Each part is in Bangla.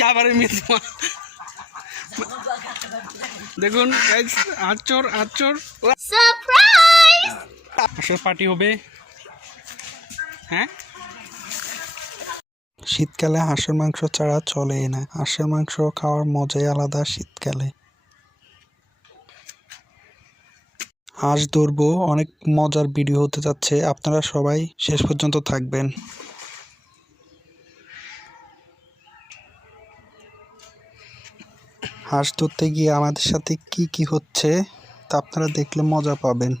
যাবারে দেখুন আচর আচর সারপ্রাইজ হাঁসের পার্টি হবে। হ্যাঁ, শীতকালে হাঁসের মাংস ছাড়া চলেই না। হাঁসের মাংস খাওয়ার মজাই আলাদা শীতকালে। হাঁস ধরবো, অনেক মজার ভিডিও হতে যাচ্ছে, আপনারা সবাই শেষ পর্যন্ত থাকবেন। হাঁস ধরতে গিয়ে আমাদের সাথে কি কি হচ্ছে তা আপনারা দেখলে মজা পাবেন।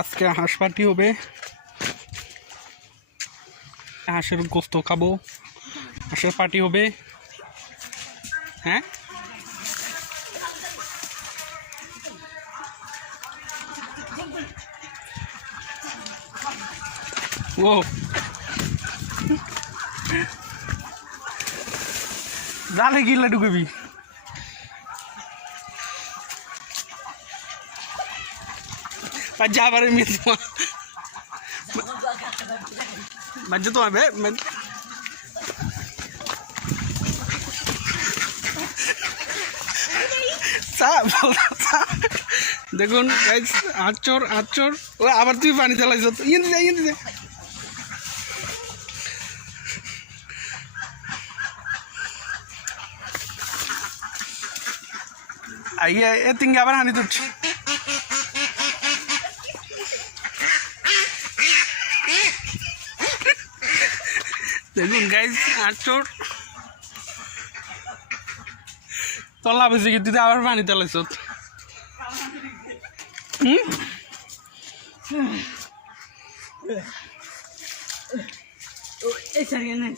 আজকে হাঁস পার্টি হবে। হাঁসের গোস্ত খাবো, হাঁসের পার্টি হবে। হ্যাঁ, ও জালে গিলা ঢুকবি। যাবারে বাজে তো হবে। দেখুন আচর আচর ও আবার তুই পানি চালাইছ। ইয়ে আইয়া এ তিনকে আবার হানি তুলছি। দেখুন গাইজ আচর তলা বেশি কি তুই আবার পানি চালাইছ। এই সারিয়ে নাই